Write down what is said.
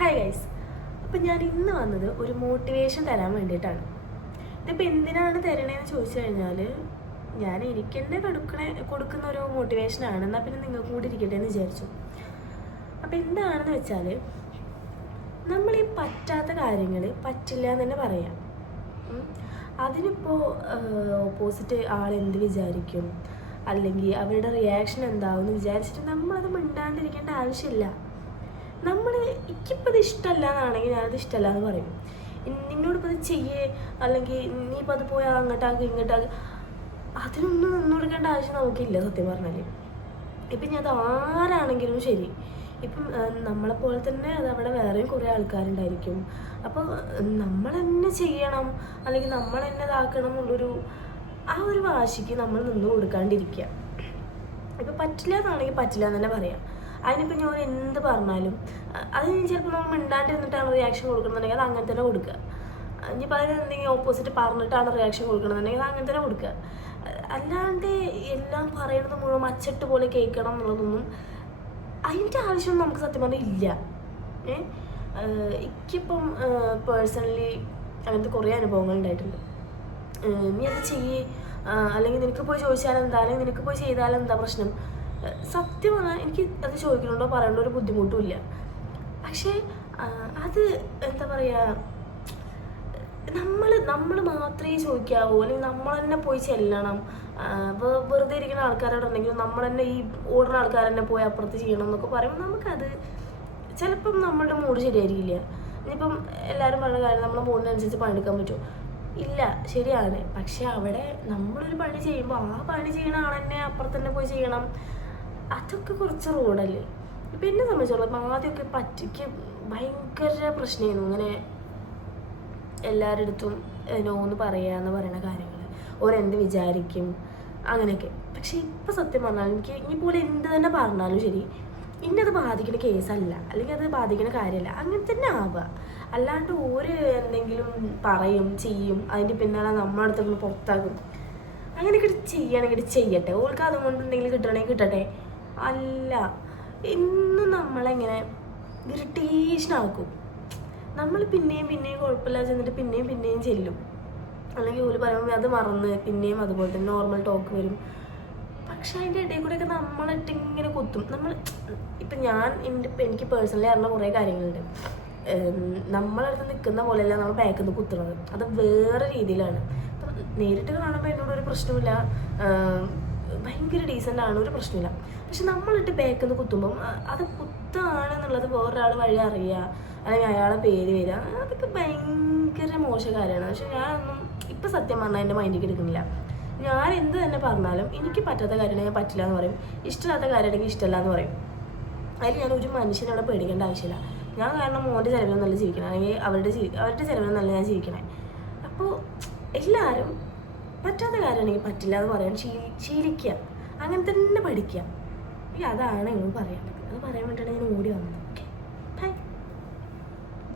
Hi guys. അപ്പം ഞാൻ ഇന്ന് വന്നത് ഒരു മോട്ടിവേഷൻ തരാൻ വേണ്ടിയിട്ടാണ്. ഇതിപ്പോൾ എന്തിനാണ് തരണേന്ന് ചോദിച്ചു കഴിഞ്ഞാൽ ഞാൻ എനിക്ക് തന്നെ കൊടുക്കുന്ന ഒരു മോട്ടിവേഷനാണ്. എന്നാൽ പിന്നെ നിങ്ങൾക്ക് കൂടി ഇരിക്കട്ടെ എന്ന് വിചാരിച്ചു. അപ്പം എന്താണെന്ന് വെച്ചാൽ നമ്മൾ ഈ പറ്റാത്ത കാര്യങ്ങൾ പറ്റില്ല എന്ന് തന്നെ പറയാം. അതിനിപ്പോൾ ഓപ്പോസിറ്റ് ആളെന്ത് വിചാരിക്കും അല്ലെങ്കിൽ അവരുടെ റിയാക്ഷൻ എന്താവും എന്ന് വിചാരിച്ചിട്ട് നമ്മളത് മിണ്ടാണ്ടിരിക്കേണ്ട ആവശ്യമില്ല. എനിക്കിപ്പോൾ ഇത് ഇഷ്ടമല്ല എന്നാണെങ്കിൽ ഞാനത് ഇഷ്ടമല്ല എന്ന് പറയും. നിന്നോടിപ്പോൾ ഇത് ചെയ്യേ അല്ലെങ്കിൽ നീ ഇപ്പോൾ അത് പോയാൽ അങ്ങോട്ടാക്കുക ഇങ്ങോട്ടാക്കുക അതിനൊന്നും നിന്ന് കൊടുക്കേണ്ട ആവശ്യം നമുക്കില്ല. സത്യം പറഞ്ഞാൽ ഇപ്പം ഞാൻ അത് ആരാണെങ്കിലും ശരി, ഇപ്പം നമ്മളെപ്പോലെ തന്നെ അത് അവിടെ വേറെയും കുറേ ആൾക്കാരുണ്ടായിരിക്കും. അപ്പോൾ നമ്മൾ തന്നെ ചെയ്യണം അല്ലെങ്കിൽ നമ്മൾ തന്നെ ഇതാക്കണം എന്നുള്ളൊരു ആ ഒരു വാശിക്ക് നമ്മൾ നിന്ന് കൊടുക്കാണ്ടിരിക്കുക. ഇപ്പം പറ്റില്ല എന്നാണെങ്കിൽ പറ്റില്ല എന്ന് തന്നെ പറയാം. അതിനിപ്പോൾ ഞാൻ എന്ത് പറഞ്ഞാലും അത് ചിലപ്പോൾ നമ്മൾ മിണ്ടാണ്ടിരുന്നിട്ടാണ് റിയാക്ഷൻ കൊടുക്കണമെന്നുണ്ടെങ്കിൽ അത് അങ്ങനെ തന്നെ കൊടുക്കുക. ഇനിയിപ്പോൾ അതിന് എന്തെങ്കിലും ഓപ്പോസിറ്റ് പറഞ്ഞിട്ടാണ് റിയാക്ഷൻ കൊടുക്കണമെന്നുണ്ടെങ്കിൽ അത് അങ്ങനെ തന്നെ കൊടുക്കുക. അല്ലാണ്ട് എല്ലാം പറയുന്നത് മുഴുവൻ അച്ചട്ട് പോലെ കേൾക്കണം എന്നുള്ളതൊന്നും അതിൻ്റെ ആവശ്യമൊന്നും നമുക്ക് സത്യം പറഞ്ഞാൽ ഇല്ല. എനിക്കിപ്പം പേഴ്സണലി അങ്ങനത്തെ കുറേ അനുഭവങ്ങൾ ഉണ്ടായിട്ടുണ്ട്. നീ അത് ചെയ്യേ അല്ലെങ്കിൽ നിനക്ക് പോയി ചോദിച്ചാൽ എന്താ അല്ലെങ്കിൽ നിനക്ക് പോയി ചെയ്താലെന്താ പ്രശ്നം. സത്യം പറഞ്ഞാൽ എനിക്ക് അത് ചോദിക്കണുണ്ടോ പറയേണ്ട ഒരു ബുദ്ധിമുട്ടുമില്ല. പക്ഷേ അത് എന്താ പറയുക, നമ്മൾ മാത്രമേ ചോദിക്കാവൂ അല്ലെങ്കിൽ നമ്മൾ തന്നെ പോയി ചെല്ലണം. വെറുതെ ഇരിക്കുന്ന ആൾക്കാരോടുണ്ടെങ്കിലും നമ്മൾ തന്നെ ഈ ഓടുന്ന ആൾക്കാർ തന്നെ പോയി അപ്പുറത്ത് ചെയ്യണം എന്നൊക്കെ പറയുമ്പോൾ നമുക്കത് ചിലപ്പം നമ്മളുടെ മൂഡ് ശരിയായിരിക്കില്ല. ഇനിയിപ്പം എല്ലാവരും പറഞ്ഞ കാര്യം നമ്മളെ മൂഡിനനുസരിച്ച് പണിയെടുക്കാൻ പറ്റുമോ? ഇല്ല, ശരിയാണ്. പക്ഷെ അവിടെ നമ്മളൊരു പണി ചെയ്യുമ്പോൾ ആ പണി ചെയ്യണ ആൾ തന്നെ അപ്പുറത്ത് തന്നെ പോയി ചെയ്യണം. അതൊക്കെ കുറച്ച് റോഡല്ലേ. ഇപ്പം എന്നെ സംബന്ധിച്ചോളം ആദ്യമൊക്കെ പറ്റിക്ക് ഭയങ്കര പ്രശ്നമായിരുന്നു. ഇങ്ങനെ എല്ലാവരുടെ അടുത്തും നോന്ന് പറയാന്ന് പറയുന്ന കാര്യങ്ങൾ ഓരെന്ത് വിചാരിക്കും അങ്ങനെയൊക്കെ. പക്ഷെ ഇപ്പം സത്യം പറഞ്ഞാൽ എനിക്ക് ഇനിയിപ്പോൾ എന്ത് തന്നെ പറഞ്ഞാലും ശരി, ഇന്നത് ബാധിക്കുന്ന കേസല്ല അല്ലെങ്കിൽ അത് ബാധിക്കുന്ന കാര്യമല്ല, അങ്ങനെ തന്നെ ആവുക. അല്ലാണ്ട് ഓര് എന്തെങ്കിലും പറയും ചെയ്യും അതിൻ്റെ പിന്നാലെ നമ്മുടെ അടുത്തൊക്കെ പുറത്താക്കും. അങ്ങനെയൊക്കെ ചെയ്യണമെങ്കിൽ ചെയ്യട്ടെ, ഓൾക്ക് അതുകൊണ്ട് എന്തെങ്കിലും കിട്ടണമെങ്കിൽ കിട്ടട്ടെ. അല്ല, ഇന്ന് നമ്മളെങ്ങനെ ഇറിറ്റേഷനാക്കും. നമ്മൾ പിന്നെയും കുഴപ്പമില്ല ചെന്നിട്ട് പിന്നെയും ചെല്ലും. അല്ലെങ്കിൽ ഓല് പറയുമ്പോൾ അത് മറന്ന് പിന്നെയും അതുപോലെ തന്നെ നോർമൽ ടോക്ക് വരും. പക്ഷെ അതിൻ്റെ ഇടയിൽ കൂടെയൊക്കെ നമ്മളിട്ട് ഇങ്ങനെ കുത്തും. ഇപ്പം എനിക്ക് പേഴ്സണലി അറിഞ്ഞ കുറേ കാര്യങ്ങളുണ്ട്. നമ്മളടുത്ത് നിൽക്കുന്ന പോലെയല്ല നമ്മൾ ബാക്കിൽ നിന്ന് കുത്തുന്നത്, അത് വേറെ രീതിയിലാണ്. അപ്പം നേരിട്ട് കാണുമ്പോൾ എന്നോടൊരു പ്രശ്നമില്ല, ഭയങ്കര ഡീസൻ്റ് ആണ്, ഒരു പ്രശ്നമില്ല. പക്ഷെ നമ്മളിട്ട് ബാക്കിൽ നിന്ന് കുത്തുമ്പം അത് കുത്താണെന്നുള്ളത് വേറൊരാൾ വഴി അറിയുക അല്ലെങ്കിൽ അയാളെ പേര് വരിക, അതൊക്കെ ഭയങ്കര മോശകാര്യമാണ്. പക്ഷെ ഞാനൊന്നും ഇപ്പം സത്യം പറഞ്ഞാൽ എൻ്റെ മൈൻഡിലേക്ക് എടുക്കുന്നില്ല. ഞാൻ എന്ത് തന്നെ പറഞ്ഞാലും എനിക്ക് പറ്റാത്ത കാര്യമാണെങ്കിൽ പറ്റില്ല എന്ന് പറയും, ഇഷ്ടമില്ലാത്ത കാര്യമാണെങ്കിൽ ഇഷ്ടമല്ല എന്ന് പറയും. അതിൽ ഞാൻ ഒരു മനുഷ്യനവിടെ പേടിക്കേണ്ട ആവശ്യമില്ല. ഞാൻ കാരണം മോൻ്റെ ചിലവിനൊന്നല്ല ജീവിക്കണം അല്ലെങ്കിൽ അവരുടെ ചിലവിനൊന്നല്ല ഞാൻ ജീവിക്കണേ. അപ്പോൾ എല്ലാവരും പറ്റാത്ത കാര്യമാണെങ്കിൽ പറ്റില്ല എന്ന് പറയാൻ ശീലിക്കുക, അങ്ങനെ തന്നെ പഠിക്കുക. അതാണ് നിങ്ങൾ പറയാൻ പറ്റുന്നത്. അത് പറയാൻ വേണ്ടിയിട്ടാണ് ഞാൻ ഓടി വന്നത്.